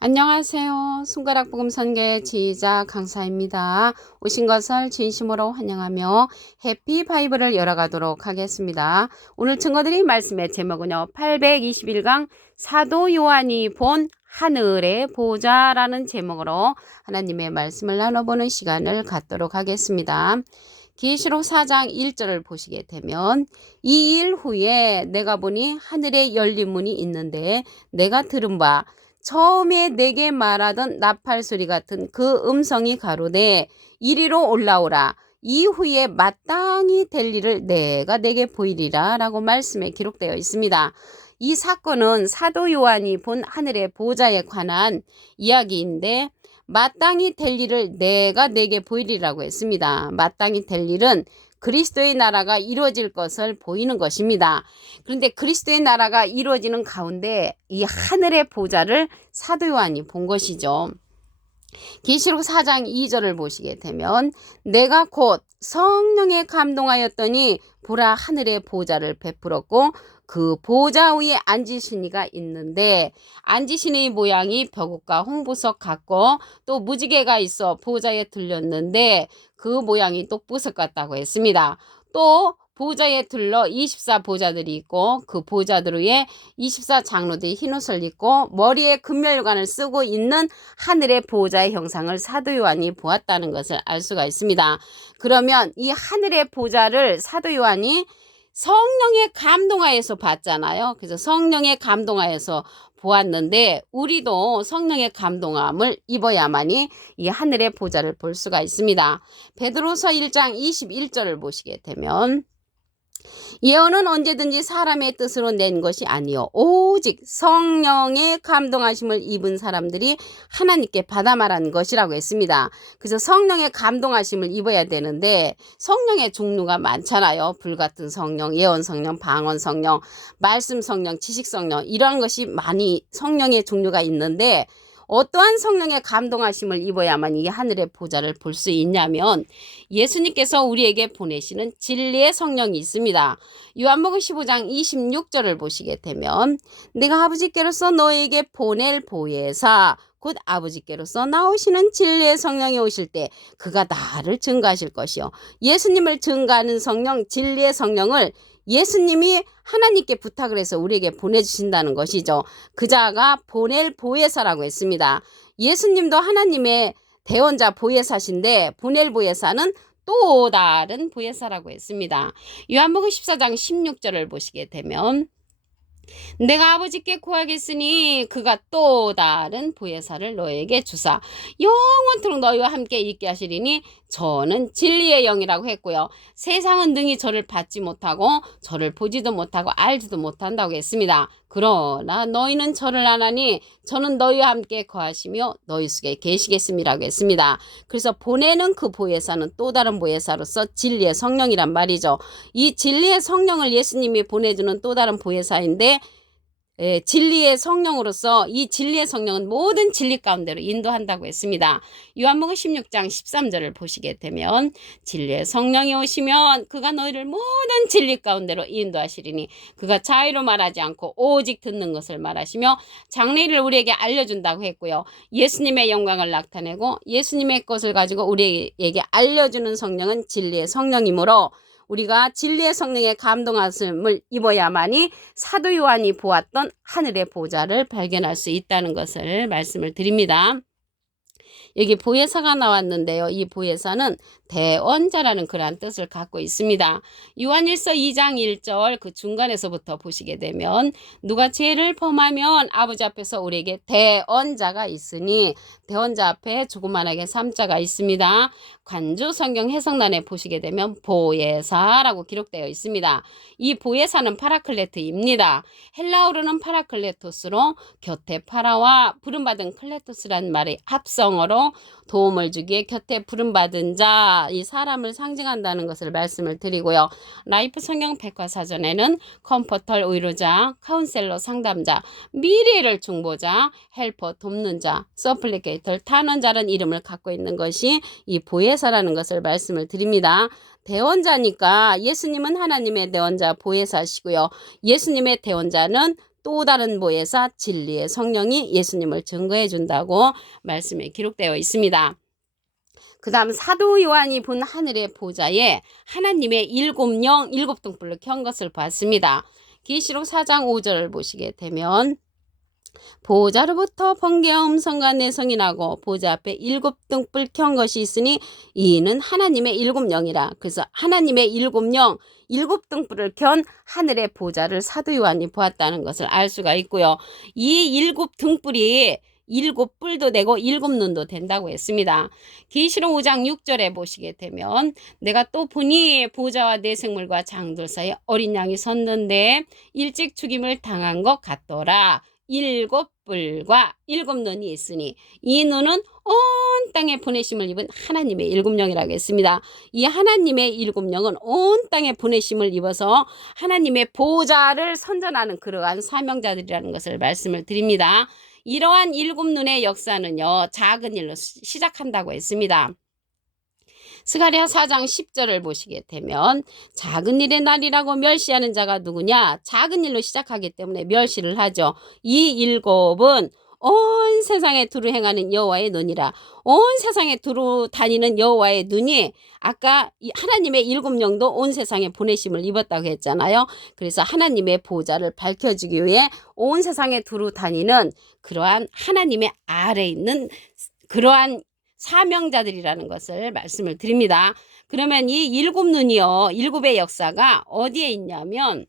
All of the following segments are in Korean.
안녕하세요. 손가락 복음 선교의 지휘자 강사입니다. 오신 것을 진심으로 환영하며 해피 바이블을 열어가도록 하겠습니다. 오늘 증거드린 말씀의 제목은요. 821강 사도 요한이 본 하늘의 보좌라는 제목으로 하나님의 말씀을 나눠보는 시간을 갖도록 하겠습니다. 계시록 4장 1절을 보시게 되면 이 일 후에 내가 보니 하늘에 열린 문이 있는데 내가 들은 바 처음에 내게 말하던 나팔 소리 같은 그 음성이 가로되 이리로 올라오라. 이후에 마땅히 될 일을 내가 내게 보이리라 라고 말씀에 기록되어 있습니다. 이 사건은 사도 요한이 본 하늘의 보좌에 관한 이야기인데 마땅히 될 일을 내가 내게 보이리라고 했습니다. 마땅히 될 일은 그리스도의 나라가 이루어질 것을 보이는 것입니다. 그런데 그리스도의 나라가 이루어지는 가운데 이 하늘의 보좌를 사도 요한이 본 것이죠. 계시록 4장 2절을 보시게 되면 내가 곧 성령에 감동하였더니 보라 하늘의 보좌를 베풀었고 그 보좌 위에 앉으신 이가 있는데 앉으신 이 모양이 벼국과 홍보석 같고 또 무지개가 있어 보좌에 들렸는데 그 모양이 똑부석 같다고 했습니다. 또 보좌에 들러 24보좌들이 있고 그 보좌들 위에 24장로들이 흰옷을 입고 머리에 금멸관을 쓰고 있는 하늘의 보좌의 형상을 사도 요한이 보았다는 것을 알 수가 있습니다. 그러면 이 하늘의 보좌를 사도 요한이 성령의 감동하여서 봤잖아요. 그래서 성령의 감동하여서 보았는데 우리도 성령의 감동함을 입어야만이 이 하늘의 보좌를 볼 수가 있습니다. 베드로서 1장 21절을 보시게 되면 예언은 언제든지 사람의 뜻으로 낸 것이 아니요 오직 성령의 감동하심을 입은 사람들이 하나님께 받아 말한 것이라고 했습니다. 그래서 성령의 감동하심을 입어야 되는데 성령의 종류가 많잖아요. 불같은 성령, 예언 성령, 방언 성령, 말씀 성령, 지식 성령 이러한 것이 많이 성령의 종류가 있는데 어떠한 성령의 감동하심을 입어야만 이 하늘의 보좌를 볼 수 있냐면 예수님께서 우리에게 보내시는 진리의 성령이 있습니다. 요한복음 15장 26절을 보시게 되면 내가 아버지께로서 너에게 보낼 보혜사 곧 아버지께로서 나오시는 진리의 성령이 오실 때 그가 나를 증거하실 것이요. 예수님을 증거하는 성령, 진리의 성령을 예수님이 하나님께 부탁을 해서 우리에게 보내주신다는 것이죠. 그자가 보낼 보혜사라고 했습니다. 예수님도 하나님의 대언자 보혜사신데 보낼 보혜사는 또 다른 보혜사라고 했습니다. 요한복음 14장 16절을 보시게 되면 내가 아버지께 구하겠으니 그가 또 다른 보혜사를 너에게 주사 영원토록 너희와 함께 있게 하시리니 저는 진리의 영이라고 했고요. 세상은 능히 저를 받지 못하고 저를 보지도 못하고 알지도 못한다고 했습니다. 그러나 너희는 저를 아나니 저는 너희와 함께 거하시며 너희 속에 계시겠음이라고 했습니다. 그래서 보내는 그 보혜사는 또 다른 보혜사로서 진리의 성령이란 말이죠. 이 진리의 성령을 예수님이 보내주는 또 다른 보혜사인데 진리의 성령으로서 이 진리의 성령은 모든 진리 가운데로 인도한다고 했습니다. 요한복음 16장 13절을 보시게 되면 진리의 성령이 오시면 그가 너희를 모든 진리 가운데로 인도하시리니 그가 자의로 말하지 않고 오직 듣는 것을 말하시며 장래를 우리에게 알려준다고 했고요. 예수님의 영광을 나타내고 예수님의 것을 가지고 우리에게 알려주는 성령은 진리의 성령이므로 우리가 진리의 성령의 감동하심을 입어야만이 사도 요한이 보았던 하늘의 보좌를 발견할 수 있다는 것을 말씀을 드립니다. 여기 보혜사가 나왔는데요. 이 보혜사는 대언자라는 그러한 뜻을 갖고 있습니다. 요한일서 2장 1절 그 중간에서부터 보시게 되면 누가 죄를 범하면 아버지 앞에서 우리에게 대언자가 있으니 대언자 앞에 조그만하게 3자가 있습니다. 관주 성경 해석란에 보시게 되면 보혜사라고 기록되어 있습니다. 이 보혜사는 파라클레트입니다. 헬라어로는 파라클레토스로 곁에 파라와 부름받은 클레토스라는 말의 합성어로 도움을 주기에 곁에 부름받은 자, 이 사람을 상징한다는 것을 말씀을 드리고요. 라이프 성경 백과사전에는 컴포터 위로자, 카운셀러 상담자, 미래를 중보자, 헬퍼 돕는 자, 서플리케이터 탄원자라는 이름을 갖고 있는 것이 이 보혜사라는 것을 말씀을 드립니다. 대언자니까 예수님은 하나님의 대언자 보혜사시고요. 예수님의 대언자는 또 다른 보혜사 진리의 성령이 예수님을 증거해 준다고 말씀에 기록되어 있습니다. 그 다음 사도 요한이 본 하늘의 보좌에 하나님의 일곱 영 일곱 등불로 켠 것을 봤습니다. 계시록 4장 5절을 보시게 되면 보좌로부터 번개와 음성과 내성이 나고 보좌 앞에 일곱 등불 켠 것이 있으니 이는 하나님의 일곱 영이라. 그래서 하나님의 일곱 영 일곱 등불을 켠 하늘의 보좌를 사도 요한이 보았다는 것을 알 수가 있고요. 이 일곱 등불이 일곱 뿔도 되고 일곱 눈도 된다고 했습니다. 계시록 5장 6절에 보시게 되면 내가 또 보니 보좌와 네 생물과 장들 사이에 어린 양이 섰는데 일찍 죽임을 당한 것 같더라. 일곱 뿔과 일곱 눈이 있으니 이 눈은 온 땅에 보내심을 입은 하나님의 일곱 영이라고 했습니다. 이 하나님의 일곱 영은 온 땅에 보내심을 입어서 하나님의 보좌를 선전하는 그러한 사명자들이라는 것을 말씀을 드립니다. 이러한 일곱 눈의 역사는요, 작은 일로 시작한다고 했습니다. 스가랴 4장 10절을 보시게 되면 작은 일의 날이라고 멸시하는 자가 누구냐? 작은 일로 시작하기 때문에 멸시를 하죠. 이 일곱은 온 세상에 두루 행하는 여호와의 눈이라. 온 세상에 두루 다니는 여호와의 눈이 아까 하나님의 일곱 영도 온 세상에 보내심을 입었다고 했잖아요. 그래서 하나님의 보좌를 밝혀주기 위해 온 세상에 두루 다니는 그러한 하나님의 아래에 있는 그러한 사명자들이라는 것을 말씀을 드립니다. 그러면 이 일곱 눈이요, 일곱의 역사가 어디에 있냐면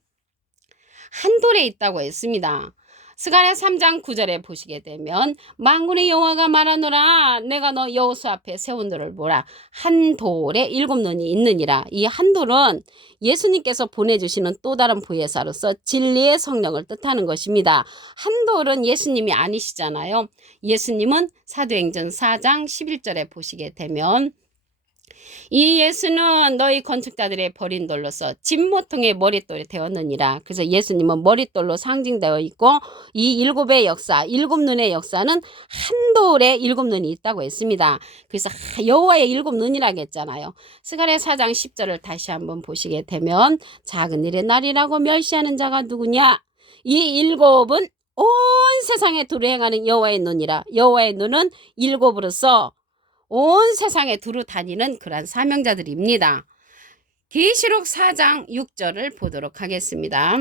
한돌에 있다고 했습니다. 스가랴 3장 9절에 보시게 되면 만군의 여호와가 말하노라 내가 너 여호수 앞에 세운 돌을 보라 한 돌에 일곱 눈이 있느니라. 이 한 돌은 예수님께서 보내주시는 또 다른 보혜사로서 진리의 성령을 뜻하는 것입니다. 한 돌은 예수님이 아니시잖아요. 예수님은 사도행전 4장 11절에 보시게 되면 이 예수는 너희 건축자들의 버린 돌로서 진모통의 머릿돌이 되었느니라. 그래서 예수님은 머릿돌로 상징되어 있고 이 일곱의 역사, 일곱 눈의 역사는 한 돌에 일곱 눈이 있다고 했습니다. 그래서 여호와의 일곱 눈이라고 했잖아요. 스가랴 4장 10절을 다시 한번 보시게 되면 작은 일의 날이라고 멸시하는 자가 누구냐? 이 일곱은 온 세상에 두루 행하는 여호와의 눈이라. 여호와의 눈은 일곱으로서 온 세상에 두루 다니는 그러한 사명자들입니다. 계시록 4장 6절을 보도록 하겠습니다.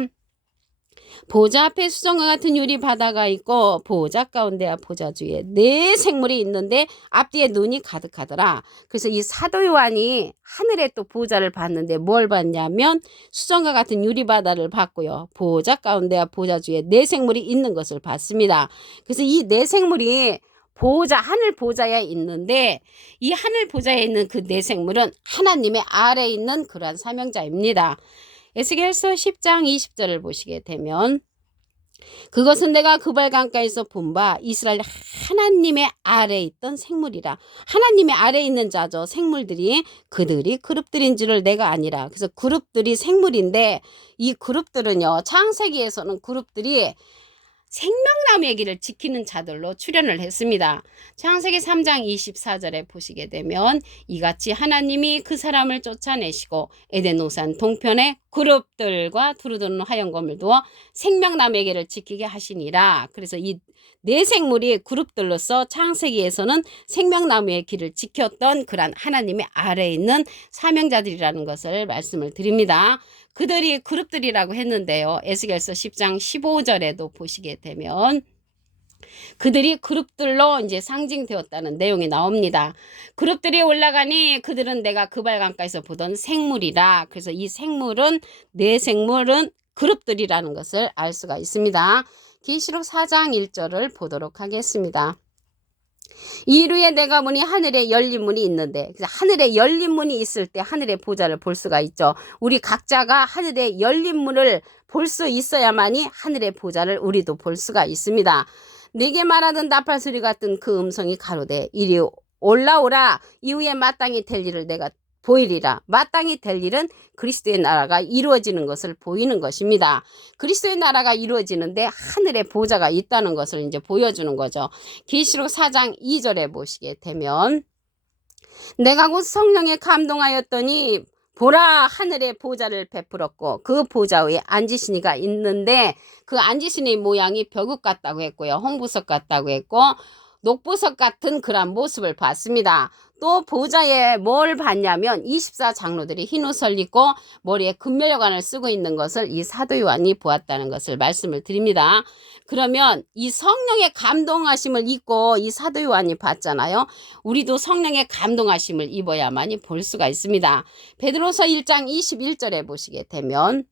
보좌 앞에 수정과 같은 유리 바다가 있고 보좌 가운데와 보좌 주위에 네 생물이 있는데 앞뒤에 눈이 가득하더라. 그래서 이 사도 요한이 하늘에 또 보좌를 봤는데 뭘 봤냐면 수정과 같은 유리 바다를 봤고요. 보좌 가운데와 보좌 주위에 네 생물이 있는 것을 봤습니다. 그래서 이 네 생물이 보좌, 하늘 보좌에 있는데 이 하늘 보좌에 있는 그 네 생물은 하나님의 아래에 있는 그러한 사명자입니다. 에스겔서 10장 20절을 보시게 되면 그것은 내가 그발 강가에서 본 바 이스라엘 하나님의 아래에 있던 생물이라. 하나님의 아래에 있는 자죠. 생물들이 그들이 그룹들인 줄을 내가 아니라. 그래서 그룹들이 생물인데 이 그룹들은요. 창세기에서는 그룹들이 생명나무의 길을 지키는 자들로 출현을 했습니다. 창세기 3장 24절에 보시게 되면 이같이 하나님이 그 사람을 쫓아내시고 에덴 우산 동편에 그룹들과 두루두루 하얀검을 두어 생명나무의 길을 지키게 하시니라. 그래서 이 네 생물이 그룹들로서 창세기에서는 생명나무의 길을 지켰던 그런 하나님의 아래에 있는 사명자들이라는 것을 말씀을 드립니다. 그들이 그룹들이라고 했는데요. 에스겔서 10장 15절에도 보시게 되면 그들이 그룹들로 이제 상징되었다는 내용이 나옵니다. 그룹들이 올라가니 그들은 내가 그발 강가에서 보던 생물이라. 그래서 이 생물은 네 생물은 그룹들이라는 것을 알 수가 있습니다. 계시록 4장 1절을 보도록 하겠습니다. 이루에 내가 보니 하늘에 열린 문이 있는데 하늘에 열린 문이 있을 때 하늘의 보좌를 볼 수가 있죠. 우리 각자가 하늘에 열린 문을 볼 수 있어야만이 하늘의 보좌를 우리도 볼 수가 있습니다. 내게 말하던 나팔 소리 같은 그 음성이 가로되 이리 올라오라. 이후에 마땅히 될 일을 내가 보이리라. 마땅히 될 일은 그리스도의 나라가 이루어지는 것을 보이는 것입니다. 그리스도의 나라가 이루어지는데 하늘의 보좌가 있다는 것을 이제 보여주는 거죠. 계시록 4장 2절에 보시게 되면 내가 곧 성령에 감동하였더니 보라 하늘의 보좌를 베풀었고 그 보좌 위에 앉으신 이가 있는데 그 앉으신 이 모양이 벼국 같다고 했고요. 홍보석 같다고 했고 녹보석 같은 그런 모습을 봤습니다. 또 보좌에 뭘 봤냐면 24장로들이 흰 옷을 입고 머리에 금면여관을 쓰고 있는 것을 이 사도 요한이 보았다는 것을 말씀을 드립니다. 그러면 이 성령의 감동하심을 입고 이 사도 요한이 봤잖아요. 우리도 성령의 감동하심을 입어야만이 볼 수가 있습니다. 베드로서 1장 21절에 보시게 되면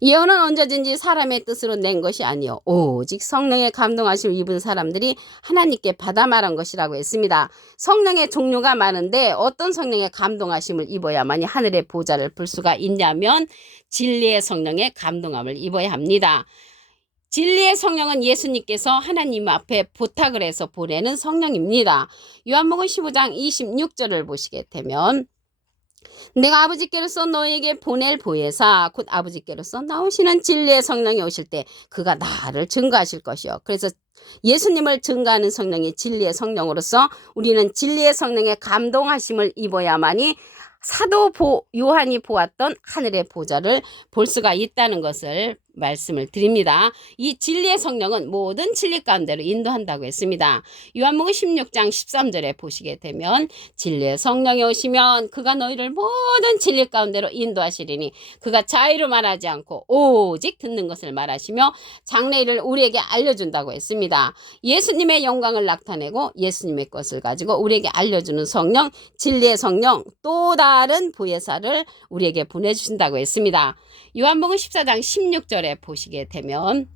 예언은 언제든지 사람의 뜻으로 낸 것이 아니요 오직 성령의 감동하심을 입은 사람들이 하나님께 받아 말한 것이라고 했습니다. 성령의 종류가 많은데 어떤 성령의 감동하심을 입어야만이 하늘의 보좌를 볼 수가 있냐면 진리의 성령의 감동함을 입어야 합니다. 진리의 성령은 예수님께서 하나님 앞에 부탁을 해서 보내는 성령입니다. 요한복음 15장 26절을 보시게 되면 내가 아버지께로서 너에게 보낼 보혜사 곧 아버지께로서 나오시는 진리의 성령이 오실 때 그가 나를 증거하실 것이요. 그래서 예수님을 증거하는 성령이 진리의 성령으로서 우리는 진리의 성령의 감동하심을 입어야만이 사도 요한이 보았던 하늘의 보좌를 볼 수가 있다는 것을 말씀을 드립니다. 이 진리의 성령은 모든 진리 가운데로 인도한다고 했습니다. 요한복음 16장 13절에 보시게 되면 진리의 성령이 오시면 그가 너희를 모든 진리 가운데로 인도하시리니 그가 자의로 말하지 않고 오직 듣는 것을 말하시며 장래일을 우리에게 알려준다고 했습니다. 예수님의 영광을 나타내고 예수님의 것을 가지고 우리에게 알려주는 성령, 진리의 성령, 또 다른 보혜사를 우리에게 보내주신다고 했습니다. 요한복음 14장 16절에 보시게 되면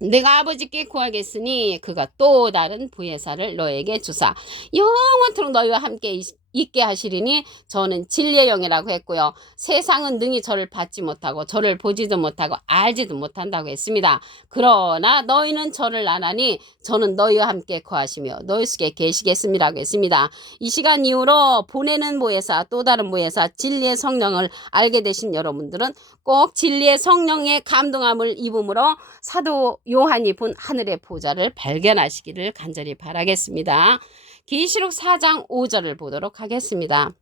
내가 아버지께 구하겠으니 그가 또 다른 보혜사를 너에게 주사 영원토록 너희와 함께 있게 하시리니 저는 진리의 영이라고 했고요. 세상은 능히 저를 받지 못하고 저를 보지도 못하고 알지도 못한다고 했습니다. 그러나 너희는 저를 아나니 저는 너희와 함께 거하시며 너희 속에 계시겠음이라고 했습니다. 이 시간 이후로 보내는 보혜사 또 다른 보혜사 진리의 성령을 알게 되신 여러분들은 꼭 진리의 성령의 감동함을 입음으로 사도 요한이 본 하늘의 보좌를 발견하시기를 간절히 바라겠습니다. 계시록 4장 5절을 보도록 하겠습니다.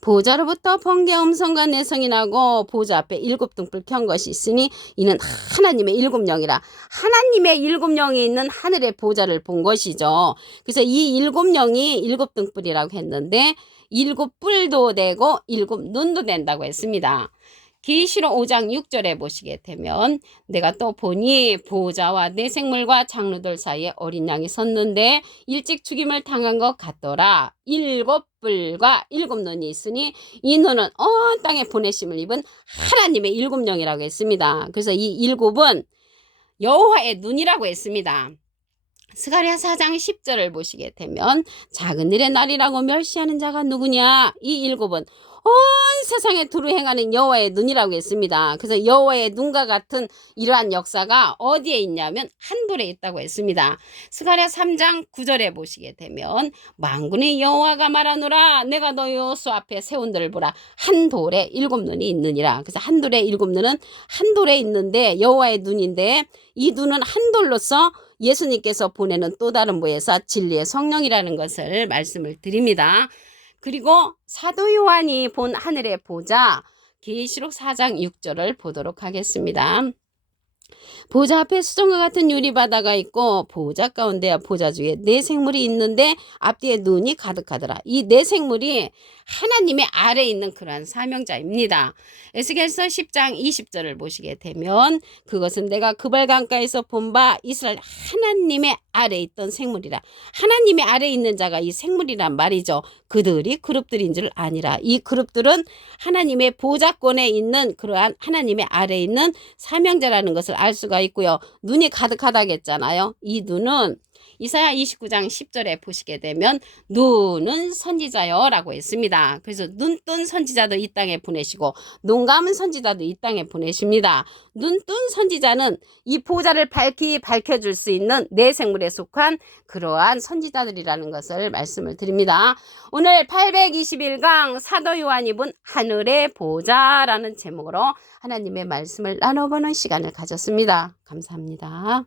보좌로부터 번개 음성과 내성이 나고 보좌 앞에 7등불 켠 것이 있으니 이는 하나님의 7영이라 하나님의 7영이 있는 하늘의 보좌를 본 것이죠. 그래서 이 7영이 7등불이라고 했는데 7뿔도 되고 7눈도 된다고 했습니다. 계시록 5장 6절에 보시게 되면 내가 또 보니 보좌와 네 생물과 장로들 사이에 어린 양이 섰는데 일찍 죽임을 당한 것 같더라. 7뿔과 7눈이 있으니 이 눈은 온 땅에 보내심을 입은 하나님의 7영이라고 했습니다. 그래서 이 7은 여호와의 눈이라고 했습니다. 스가랴 4장 10절을 보시게 되면 작은 일의 날이라고 멸시하는 자가 누구냐? 이 7은 온 세상에 두루 행하는 여호와의 눈이라고 했습니다. 그래서 여호와의 눈과 같은 이러한 역사가 어디에 있냐면 한돌에 있다고 했습니다. 스가랴 3장 9절에 보시게 되면 만군의 여호와가 말하노라 내가 너희 여호수 앞에 세운들을 보라 한 돌에 7눈이 있느니라. 그래서 한 돌에 7눈은 한 돌에 있는데 여호와의 눈인데 이 눈은 한 돌로서 예수님께서 보내는 또 다른 보혜사 진리의 성령이라는 것을 말씀을 드립니다. 그리고 사도 요한이 본 하늘의 보좌 계시록 4장 6절을 보도록 하겠습니다. 보좌 앞에 수정과 같은 유리바다가 있고 보좌 가운데 보좌 주에 네 생물이 있는데 앞뒤에 눈이 가득하더라. 이 네 생물이 하나님의 아래에 있는 그러한 사명자입니다. 에스겔서 10장 20절을 보시게 되면 그것은 내가 그발 강가에서 본 바 이스라엘 하나님의 아래에 있던 생물이라. 하나님의 아래에 있는 자가 이 생물이란 말이죠. 그들이 그룹들인 줄 아니라 이 그룹들은 하나님의 보좌권에 있는 그러한 하나님의 아래에 있는 사명자라는 것을 알 수가 있고요. 눈이 가득하다겠잖아요. 이 눈은 이사야 29장 10절에 보시게 되면 눈은 선지자요 라고 했습니다. 그래서 눈 뜬 선지자도 이 땅에 보내시고 눈 감은 선지자도 이 땅에 보내십니다. 눈 뜬 선지자는 이 보좌를 밝혀줄 수 있는 네 생물에 속한 그러한 선지자들이라는 것을 말씀을 드립니다. 오늘 821강 사도 요한이 본 하늘의 보좌라는 제목으로 하나님의 말씀을 나눠보는 시간을 가졌습니다. 감사합니다.